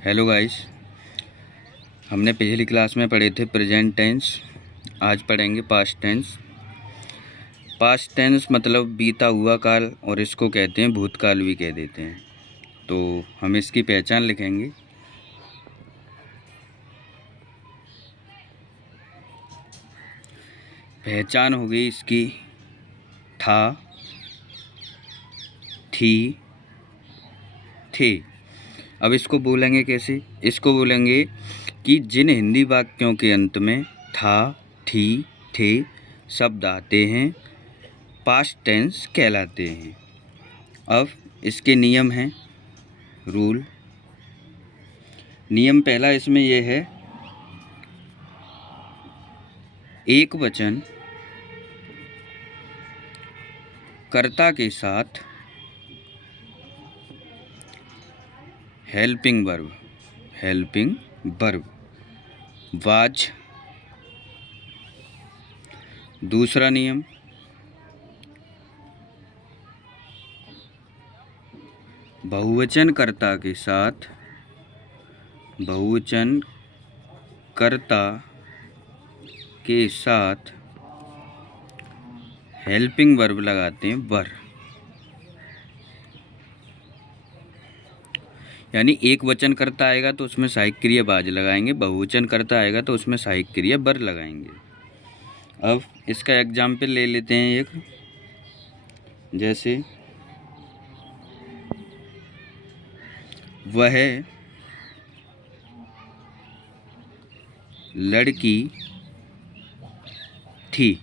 Hello guys, हमने पिछली class में पढ़े थे प्रेजेंट टेंस। आज पढ़ेंगे पास्ट टेंस। पास्ट टेंस मतलब बीता हुआ काल, और इसको कहते हैं भूतकाल भी कह देते हैं। तो हम इसकी पहचान लिखेंगे। पहचान हो गई इसकी था, थी, थे। अब इसको बोलेंगे कैसे? इसको बोलेंगे कि जिन हिंदी वाक्यों के अंत में था, थी, थे शब्द आते हैं पास्ट टेंस कहलाते हैं। अब इसके नियम हैं, रूल। नियम पहला इसमें यह है, एक वचन कर्ता के साथ हेल्पिंग वर्ब वाज। दूसरा नियम, बहुवचन कर्ता के साथ हेल्पिंग वर्ब लगाते हैं वर। यानी एक वचन कर्ता आएगा तो उसमें सहायक क्रिया बाज लगाएंगे, बहुवचन कर्ता आएगा तो उसमें सहायक क्रिया बर लगाएंगे। अब इसका एग्जाम्पल ले लेते हैं एक, जैसे वह लड़की थी।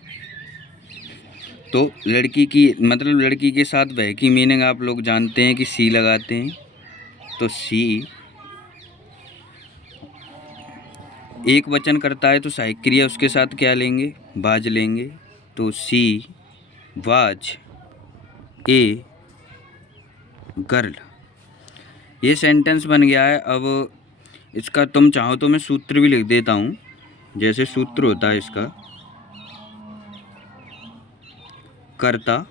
तो लड़की की मतलब लड़की के साथ वह की मीनिंग आप लोग जानते हैं कि सी लगाते हैं। तो सी एक वचन करता है तो सहायक क्रिया उसके साथ क्या लेंगे? बाज लेंगे। तो सी वाज ए गर्ल। ये सेंटेंस बन गया है। अब इसका तुम चाहो तो मैं सूत्र भी लिख देता हूँ। जैसे सूत्र होता है इसका, कर्ता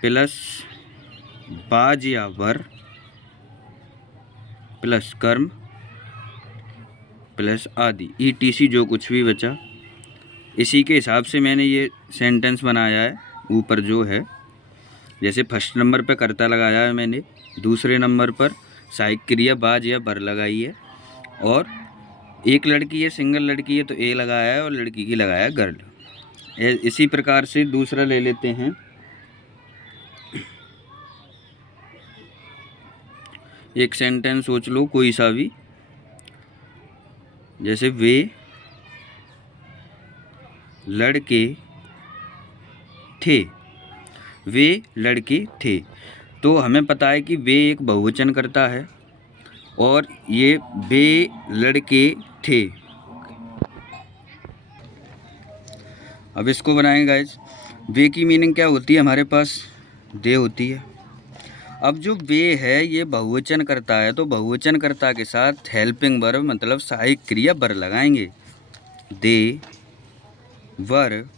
प्लस बाज या वर प्लस कर्म प्लस आदि ETC जो कुछ भी बचा, इसी के हिसाब से मैंने ये सेंटेंस बनाया है। ऊपर जो है, जैसे फर्स्ट नंबर पे कर्ता लगाया है मैंने, दूसरे नंबर पर सहायक क्रिया बाज या बर लगाई है, और एक लड़की है, सिंगल लड़की है तो ए लगाया है, और लड़की की लगाया है गर्ल। इसी प्रकार से दूसरा ले लेते हैं। एक सेंटेंस सोच लो कोई सा भी, जैसे वे लड़के थे। वे लड़के थे, तो हमें पता है कि वे एक बहुवचन करता है, और ये वे लड़के थे। अब इसको बनाएंगे गाइस। वे की मीनिंग क्या होती है? हमारे पास दे होती है। अब जो वे है ये बहुवचन करता है, तो बहुवचन कर्ता के साथ हेल्पिंग वर्ब मतलब सहायक क्रिया बर लगाएंगे। दे वर,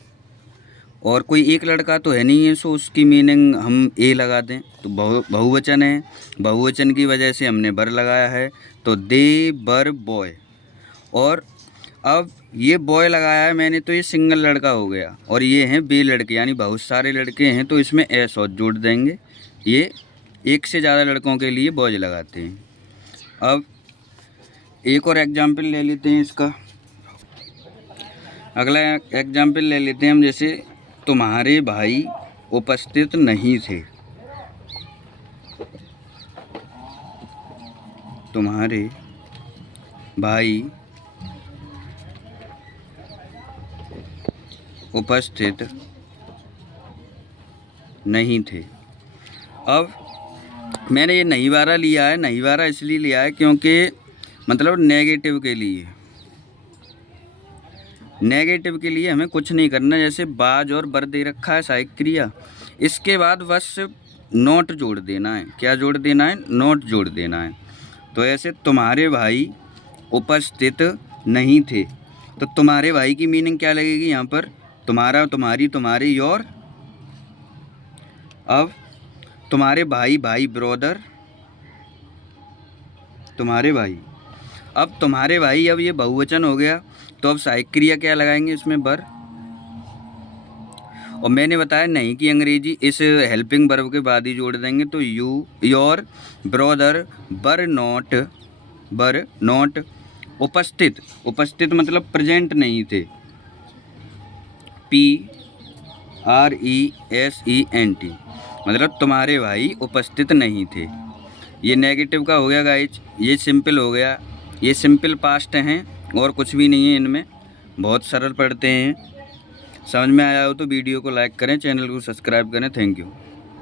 और कोई एक लड़का तो है नहीं है, सो उसकी मीनिंग हम ए लगा दें। तो बहुवचन है, बहुवचन की वजह से हमने बर लगाया है, तो दे बर बॉय। और अब ये बॉय लगाया है मैंने, तो ये सिंगल लड़का हो गया, और ये हैं बे लड़के यानी बहुत सारे लड़के हैं, तो इसमें एस और जोड़ देंगे। ये एक से ज़्यादा लड़कों के लिए बॉयज लगाते हैं। अब एक और एग्जाम्पल ले लेते हैं इसका। अगला एग्जाम्पल ले लेते हैं हम, जैसे तुम्हारे भाई उपस्थित नहीं थे। तुम्हारे भाई उपस्थित नहीं थे। अब मैंने ये नहीं वारा लिया है। नहीं वारा इसलिए लिया है क्योंकि मतलब नेगेटिव के लिए हमें कुछ नहीं करना। जैसे बाज और बर दे रखा है सहायक क्रिया, इसके बाद बस नोट जोड़ देना है। क्या जोड़ देना है? नोट जोड़ देना है। तो ऐसे तुम्हारे भाई उपस्थित नहीं थे, तो तुम्हारे भाई की मीनिंग क्या लगेगी यहाँ पर? तुम्हारा, तुम्हारी, तुम्हारे, योर। अब तुम्हारे भाई, भाई ब्रदर, तुम्हारे भाई। अब तुम्हारे भाई, अब ये बहुवचन हो गया, तो अब सहायक क्रिया क्या लगाएंगे इसमें? बर। और मैंने बताया नहीं कि अंग्रेजी इस हेल्पिंग वर्ब के बाद ही जोड़ देंगे, तो यू योर ब्रदर बर नॉट उपस्थित। उपस्थित मतलब प्रेजेंट नहीं थे, PRESENT, मतलब तुम्हारे भाई उपस्थित नहीं थे। ये नेगेटिव का हो गया गाइज, ये सिंपल हो गया, ये सिंपल पास्ट हैं और कुछ भी नहीं है इनमें, बहुत सरल पढ़ते हैं। समझ में आया हो तो वीडियो को लाइक करें, चैनल को सब्सक्राइब करें। Thank you.